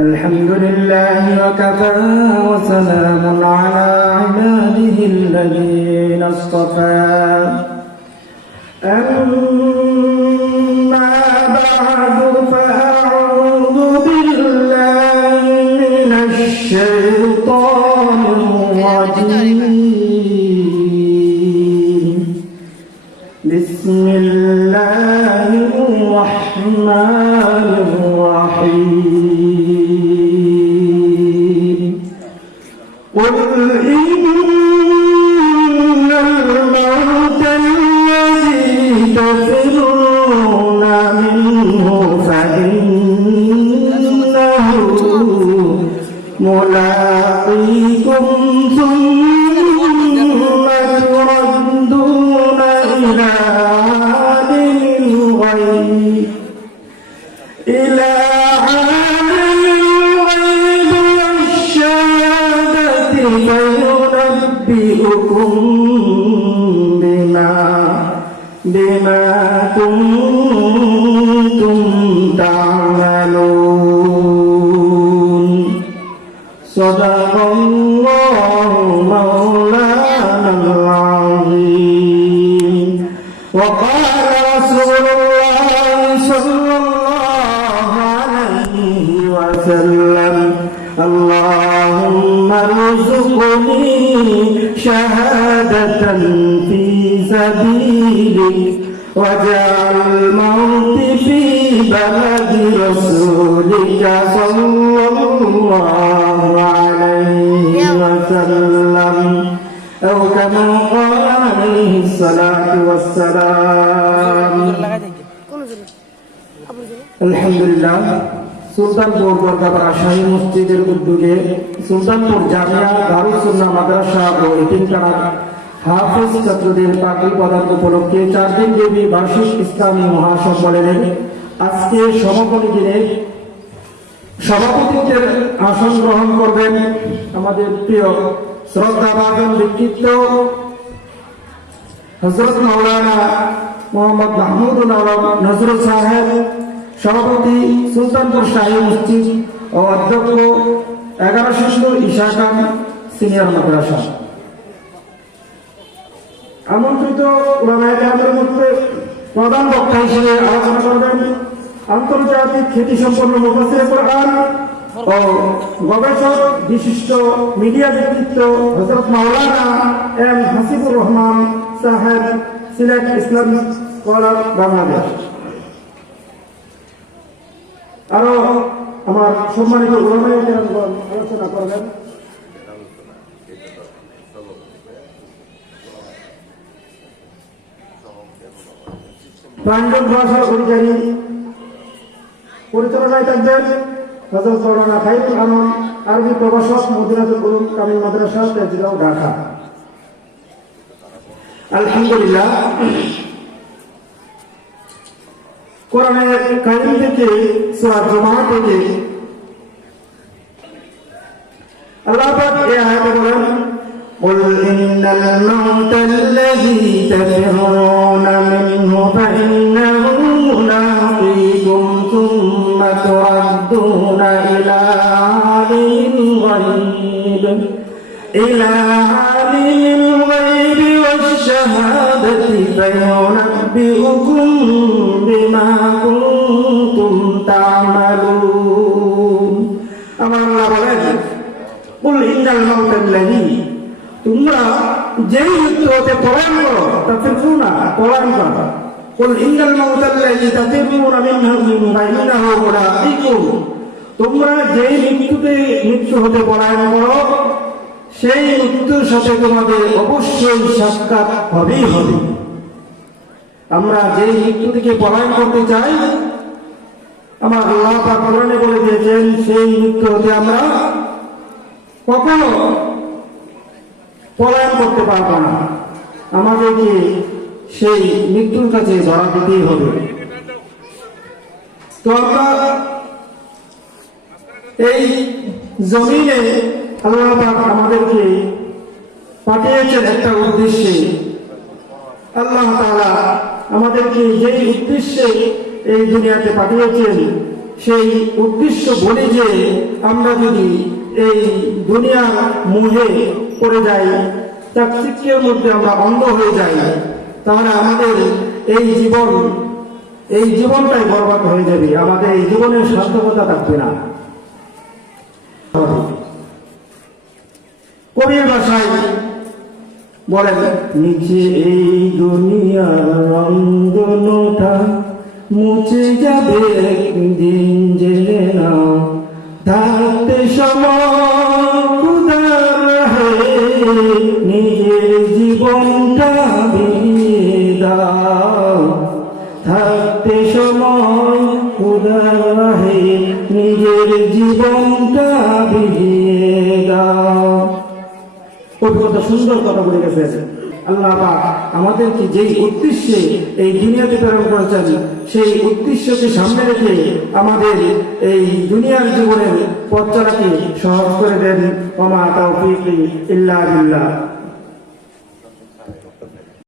الحمد لله وكفى وسلام على عباده الذين اصطفى أما بعد فأعوذ بالله من الشيطان الرجيم بسم الله الرحمن الرحيم قل إن الموت الذي تفرون منه فإنه ملاقيكم ثم تردون إلى عالم الغيب والشهادة فينبئكم بما كنتم تعملون صدق الله مولانا العظيم وقال رسول الله صلى الله عليه وسلم اللهم ارزقني شهادة في سبيلك واجعل الموت في بلد رسولك صلى الله عليه وسلم أو كما قال عليه الصلاة والسلام الحمد لله সুলতানপুর বরকাপাড়া শাহী মসজিদের উদ্যোগে সুলতানপুর জামিয়া দারুস সুন্নাহ মাদ্রাসা ও এতিমখানা হাফেজ ছাত্রদের পাগড়ি প্রদান উপলক্ষে 4 দিন ব্যাপী বার্ষিক ইসলামী মহাসম্মেলনের আজকে সমাপনী দিনে সভাপতিত্বের আসন গ্রহণ করবেন আমাদের প্রিয় শ্রদ্ধাভাজন ব্যক্তিত্ব হযরত মাওলানা মোহাম্মদ মাহমুদুল আলম নজরুল সাহেব, সভাপতি সুলতানপুর শাহী মসজিদ ও অধ্যক্ষ 11 শিশু ঈশা খান সিনিয়র মাদ্রাসা। আমন্ত্রিত উলামায়ে কেরামের মধ্যে প্রধান বক্তা হিসেবে আলোচনা করবেন আন্তর্জাতিক খ্যাতিসম্পন্ন মুফাসসির কোরআন ও গবেষক বিশিষ্ট মিডিয়া ব্যক্তিত্ব হযরত মাওলানা এম হাসিবুর রহমান সাহেব, সিলেট ইসলামিক স্কলার বাংলাদেশ। আরো আমার সম্মানিত উলামায়ে কেরাম আলোচনা করবেন প্রাঞ্জল ভাষার অধিকারী পরিচালনায় থাকবেন হযরত মাওলানা খায়রুল আলম, আরবি প্রভাষক, মদিনাতুল উলুম কামিল মাদ্রাসা, তেজগাঁও, ঢাকা। আলহামদুলিল্লাহ, কোরআনের কারিম থেকে সূরা জুমআ থেকে আল্লাহ পাক এই আয়াতে বলেন قل إن الموت الذي تفرون منه فإنه ملاقيكم ثم تردون إلى عالم الغيب والشهادة فينبئكم بما كنتم تعملون আমার আল্লাহ বলেন قل إن الموت الذي তোমরা যেই মৃত্যু হতে পলায়ন করো তাফিরুনা পলায়ন করো قل إن الموت الذي تفرون منه فإنه ملاقيكم তোমরা যেই মৃত্যু হতে পলায়ন করো সেই মৃত্যুর সাথে তোমাদের অবশ্যই সাক্ষাৎ হবেই হবে। আমরা যেই মৃত্যু থেকে পলায়ন করতে চাই আমার আল্লাহ পাক কোরআনে বলে দিয়েছেন সেই মৃত্যু হতে আমরা কখনো পলায়ন করতে পারবো না, আমাদেরকে সেই মৃত্যুর কাছে ধরা দিতেই হবে। তো আমরা এই জমিনে আল্লাহ পাক আমাদেরকে পাঠিয়েছেন একটা উদ্দেশ্যে। আল্লাহ তাআলা আমাদেরকে যেই উদ্দেশ্যে এই দুনিয়াতে পাঠিয়েছেন সেই উদ্দেশ্য বলি যে আমরা যদি এই দুনিয়ার মোহে পড়ে যাই, চাকচিক্যের মধ্যে আমরা অন্ধ হয়ে যাই, তাহলে আমাদের এই জীবনটাই বরবাদ হয়ে যাবে, আমাদের এই জীবনের সার্থকতা থাকবে না। কবির ভাষায় বলেন, নিচে এই দুনিয়ার রঙ্গনটা মুছে যাবে একদিন, জেনে নাও থাকতে সময় খুদার রাহে নিজের জীবনটা বিলিয়ে দাও, থাকতে সময় খুদার রাহে নিজের জীবনটা বিলিয়ে দাও। কত সুন্দর কথা বলে গেছে আল্লাহ পাক আমাদেরকে যেই উদ্দেশ্যে এই দুনিয়াতে প্রেরণ করেছেন, সেই উদ্দেশ্যকে সামনে রেখে আমাদের এই দুনিয়ার জীবনের পথ চলাকে সহজ করে দেন। ওয়া মা তাওফীকি ইল্লা বিল্লাহ।